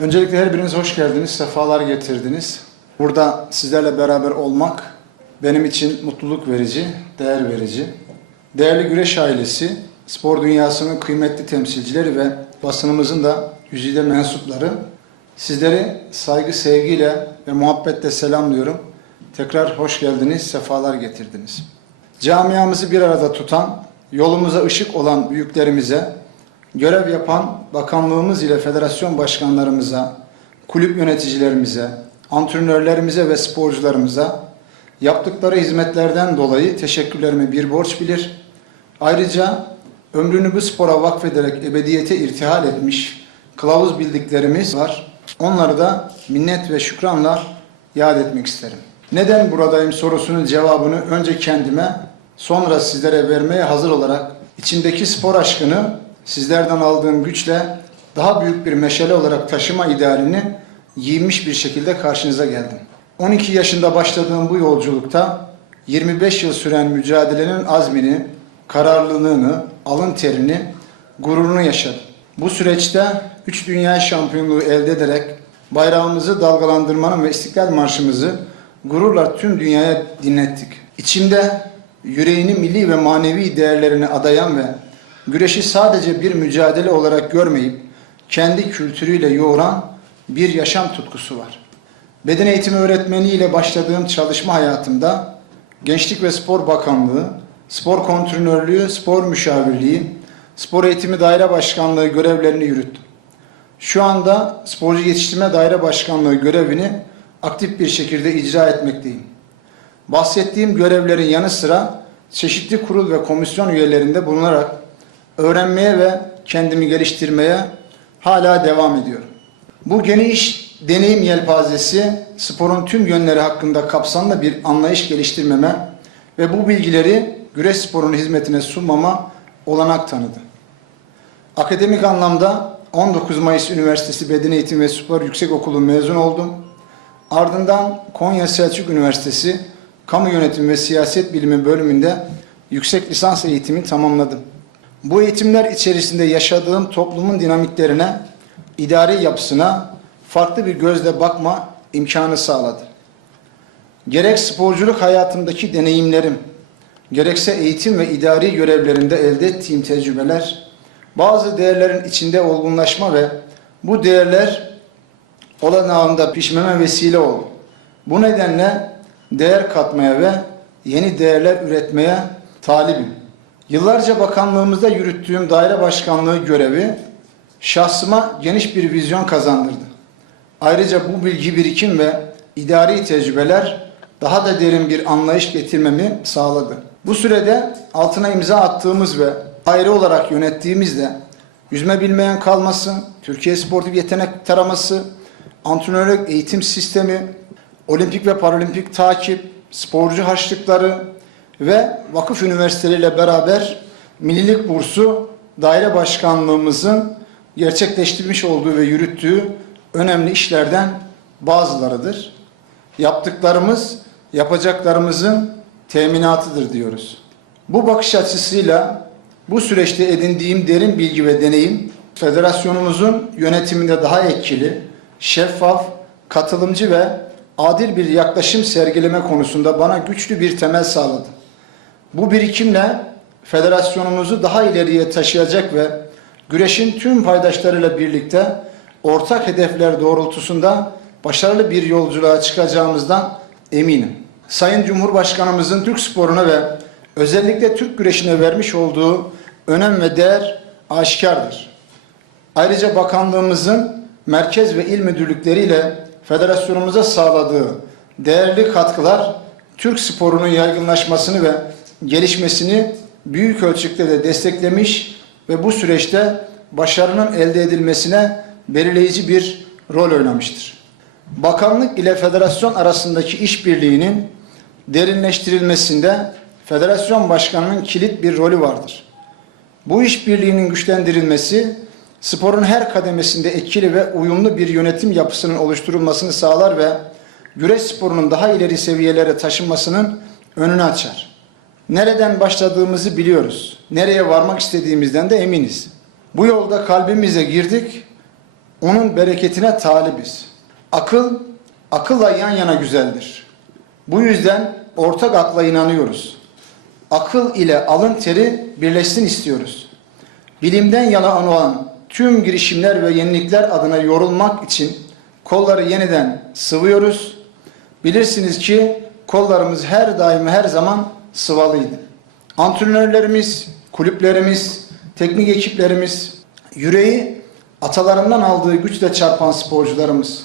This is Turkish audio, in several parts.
Öncelikle her biriniz hoş geldiniz, sefalar getirdiniz. Burada sizlerle beraber olmak benim için mutluluk verici, değer verici. Değerli güreş ailesi, spor dünyasının kıymetli temsilcileri ve basınımızın da yüzide mensupları sizleri saygı, sevgiyle ve muhabbetle selamlıyorum. Tekrar hoş geldiniz, sefalar getirdiniz. Camiamızı bir arada tutan, yolumuza ışık olan büyüklerimize, görev yapan bakanlığımız ile federasyon başkanlarımıza, kulüp yöneticilerimize, antrenörlerimize ve sporcularımıza yaptıkları hizmetlerden dolayı teşekkürlerimi bir borç bilir. Ayrıca ömrünü bu spora vakfederek ebediyete irtihal etmiş kılavuz bildiklerimiz var. Onları da minnet ve şükranla yad etmek isterim. Neden buradayım sorusunun cevabını önce kendime, sonra sizlere vermeye hazır olarak içimdeki spor aşkını sizlerden aldığım güçle daha büyük bir meşale olarak taşıma idealini giyinmiş bir şekilde karşınıza geldim. 12 yaşında başladığım bu yolculukta 25 yıl süren mücadelenin azmini, kararlılığını, alın terini, gururunu yaşadım. Bu süreçte 3 dünya şampiyonluğu elde ederek bayrağımızı dalgalandırmanın ve İstiklal Marşımızı gururla tüm dünyaya dinlettik. İçimde yüreğini milli ve manevi değerlerine adayan ve güreşi sadece bir mücadele olarak görmeyip kendi kültürüyle yoğuran bir yaşam tutkusu var. Beden eğitimi öğretmeniyle başladığım çalışma hayatımda Gençlik ve Spor Bakanlığı, Spor Kontrenörlüğü, Spor Müşavirliği, Spor Eğitimi Daire Başkanlığı görevlerini yürüttüm. Şu anda Sporcu Yetiştirme Daire Başkanlığı görevini aktif bir şekilde icra etmekteyim. Bahsettiğim görevlerin yanı sıra çeşitli kurul ve komisyon üyelerinde bulunarak öğrenmeye ve kendimi geliştirmeye hala devam ediyorum. Bu geniş deneyim yelpazesi sporun tüm yönleri hakkında kapsamlı bir anlayış geliştirmeme ve bu bilgileri güreş sporunun hizmetine sunmama olanak tanıdı. Akademik anlamda 19 Mayıs Üniversitesi Beden Eğitimi ve Spor Yüksekokulu mezun oldum. Ardından Konya Selçuk Üniversitesi Kamu Yönetimi ve Siyaset Bilimi bölümünde yüksek lisans eğitimi tamamladım. Bu eğitimler içerisinde yaşadığım toplumun dinamiklerine, idari yapısına farklı bir gözle bakma imkanı sağladı. Gerek sporculuk hayatımdaki deneyimlerim, gerekse eğitim ve idari görevlerimde elde ettiğim tecrübeler, bazı değerlerin içinde olgunlaşma ve bu değerler olanağında pişmeme vesile oldu. Bu nedenle değer katmaya ve yeni değerler üretmeye talibim. Yıllarca bakanlığımızda yürüttüğüm daire başkanlığı görevi şahsıma geniş bir vizyon kazandırdı. Ayrıca bu bilgi birikim ve idari tecrübeler daha da derin bir anlayış getirmemi sağladı. Bu sürede altına imza attığımız ve ayrı olarak yönettiğimizde yüzme bilmeyen kalmasın, Türkiye Sportif Yetenek Taraması, antrenörlük eğitim sistemi, olimpik ve paralimpik takip, sporcu harçlıkları ve vakıf üniversiteleriyle beraber millilik bursu daire başkanlığımızın gerçekleştirmiş olduğu ve yürüttüğü önemli işlerden bazılarıdır. Yaptıklarımız yapacaklarımızın teminatıdır diyoruz. Bu bakış açısıyla bu süreçte edindiğim derin bilgi ve deneyim federasyonumuzun yönetiminde daha etkili, şeffaf, katılımcı ve adil bir yaklaşım sergileme konusunda bana güçlü bir temel sağladı. Bu birikimle federasyonumuzu daha ileriye taşıyacak ve güreşin tüm paydaşlarıyla birlikte ortak hedefler doğrultusunda başarılı bir yolculuğa çıkacağımızdan eminim. Sayın Cumhurbaşkanımızın Türk sporuna ve özellikle Türk güreşine vermiş olduğu önem ve değer aşikardır. Ayrıca bakanlığımızın merkez ve il müdürlükleriyle federasyonumuza sağladığı değerli katkılar Türk sporunun yaygınlaşmasını ve gelişmesini büyük ölçekte de desteklemiş ve bu süreçte başarının elde edilmesine belirleyici bir rol oynamıştır. Bakanlık ile federasyon arasındaki işbirliğinin derinleştirilmesinde federasyon başkanının kilit bir rolü vardır. Bu işbirliğinin güçlendirilmesi sporun her kademesinde etkili ve uyumlu bir yönetim yapısının oluşturulmasını sağlar ve güreş sporunun daha ileri seviyelere taşınmasının önünü açar. Nereden başladığımızı biliyoruz. Nereye varmak istediğimizden de eminiz. Bu yolda kalbimize girdik onun bereketine talibiz. Akıl, akılla yan yana güzeldir. Bu yüzden ortak akla inanıyoruz. Akıl ile alın teri birleşsin istiyoruz. Bilimden yana olan tüm girişimler ve yenilikler adına yorulmak için kolları yeniden sıvıyoruz. Bilirsiniz ki kollarımız her daim her zaman sıvalıydı. Antrenörlerimiz, kulüplerimiz, teknik ekiplerimiz, yüreği atalarından aldığı güçle çarpan sporcularımız.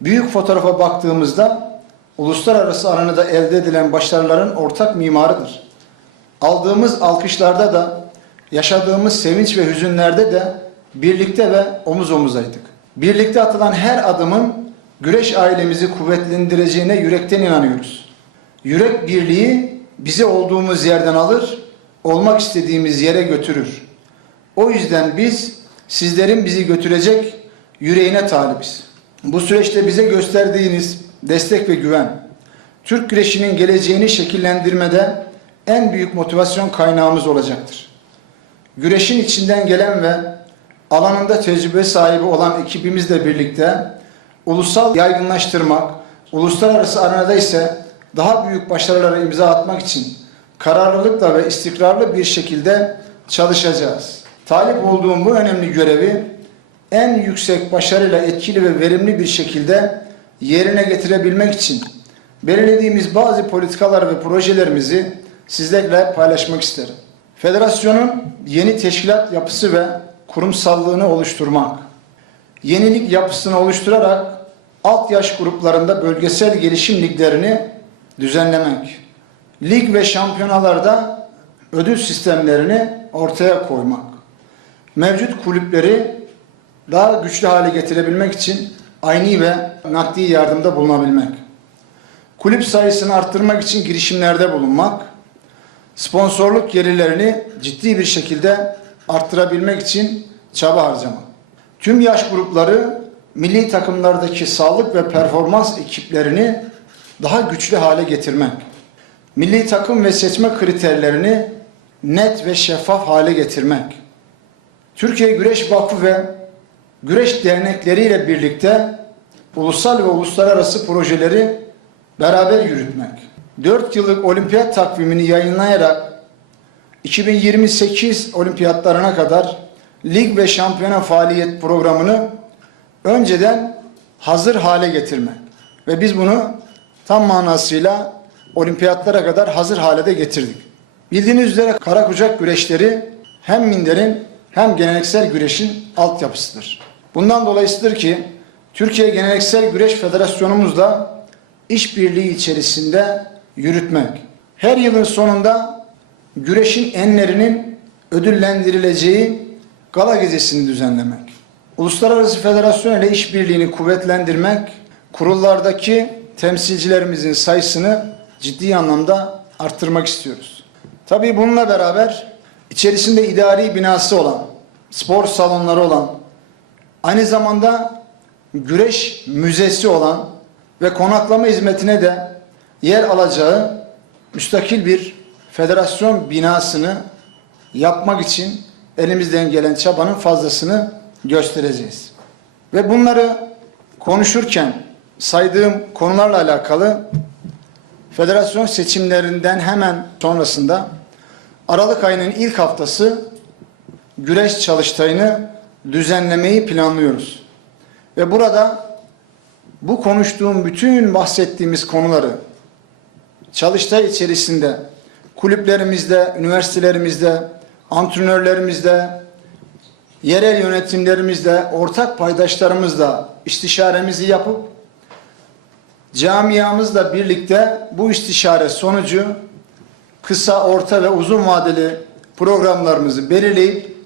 Büyük fotoğrafa baktığımızda uluslararası arenada elde edilen başarıların ortak mimarıdır. Aldığımız alkışlarda da, yaşadığımız sevinç ve hüzünlerde de birlikte ve omuz omuzaydık. Birlikte atılan her adımın güreş ailemizi kuvvetlendireceğine yürekten inanıyoruz. Yürek birliği bizi olduğumuz yerden alır, olmak istediğimiz yere götürür. O yüzden biz sizlerin bizi götürecek yüreğine talibiz. Bu süreçte bize gösterdiğiniz destek ve güven, Türk güreşinin geleceğini şekillendirmede en büyük motivasyon kaynağımız olacaktır. Güreşin içinden gelen ve alanında tecrübe sahibi olan ekibimizle birlikte ulusal yaygınlaştırmak, uluslararası arenada ise daha büyük başarılara imza atmak için kararlılıkla ve istikrarlı bir şekilde çalışacağız. Talip olduğum bu önemli görevi en yüksek başarıyla etkili ve verimli bir şekilde yerine getirebilmek için belirlediğimiz bazı politikalar ve projelerimizi sizlerle paylaşmak isterim. Federasyonun yeni teşkilat yapısı ve kurumsallığını oluşturmak, yenilik yapısını oluşturarak alt yaş gruplarında bölgesel gelişim liglerini düzenlemek, lig ve şampiyonalarda ödül sistemlerini ortaya koymak, mevcut kulüpleri daha güçlü hale getirebilmek için aynı ve nakdi yardımda bulunabilmek, kulüp sayısını arttırmak için girişimlerde bulunmak, sponsorluk gelirlerini ciddi bir şekilde arttırabilmek için çaba harcamak. Tüm yaş grupları milli takımlardaki sağlık ve performans ekiplerini daha güçlü hale getirmek. Milli takım ve seçme kriterlerini net ve şeffaf hale getirmek. Türkiye Güreş Vakfı ve güreş dernekleriyle birlikte ulusal ve uluslararası projeleri beraber yürütmek. 4 yıllık olimpiyat takvimini yayınlayarak 2028 olimpiyatlarına kadar lig ve şampiyona faaliyet programını önceden hazır hale getirmek. Ve biz bunu tam manasıyla olimpiyatlara kadar hazır hale de getirdik. Bildiğiniz üzere kara kucak güreşleri hem minderin hem geleneksel güreşin altyapısıdır. Bundan dolayısıdır ki Türkiye Geleneksel Güreş Federasyonumuzla işbirliği içerisinde yürütmek. Her yılın sonunda güreşin enlerinin ödüllendirileceği gala gecesini düzenlemek. Uluslararası Federasyon ile işbirliğini kuvvetlendirmek, kurullardaki temsilcilerimizin sayısını ciddi anlamda arttırmak istiyoruz. Tabii bununla beraber içerisinde idari binası olan, spor salonları olan, aynı zamanda güreş müzesi olan ve konaklama hizmetine de yer alacağı müstakil bir federasyon binasını yapmak için elimizden gelen çabanın fazlasını göstereceğiz. Ve bunları konuşurken saydığım konularla alakalı federasyon seçimlerinden hemen sonrasında Aralık ayının ilk haftası güreş çalıştayını düzenlemeyi planlıyoruz. Ve burada bu konuştuğum bütün bahsettiğimiz konuları çalıştay içerisinde kulüplerimizde, üniversitelerimizde, antrenörlerimizde, yerel yönetimlerimizle, ortak paydaşlarımızla istişaremizi yapıp camiamızla birlikte bu istişare sonucu kısa, orta ve uzun vadeli programlarımızı belirleyip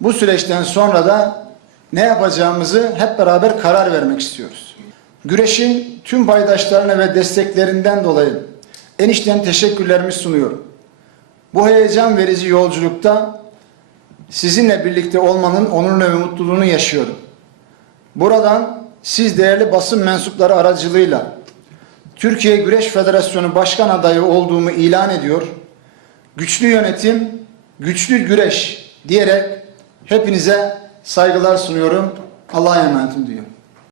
bu süreçten sonra da ne yapacağımızı hep beraber karar vermek istiyoruz. Güreşin tüm paydaşlarına ve desteklerinden dolayı enişten teşekkürlerimi sunuyorum. Bu heyecan verici yolculukta sizinle birlikte olmanın onurunu ve mutluluğunu yaşıyorum. Buradan siz değerli basın mensupları aracılığıyla Türkiye Güreş Federasyonu Başkan adayı olduğumu ilan ediyor. Güçlü yönetim, güçlü güreş diyerek hepinize saygılar sunuyorum. Allah'a emanetim diyor.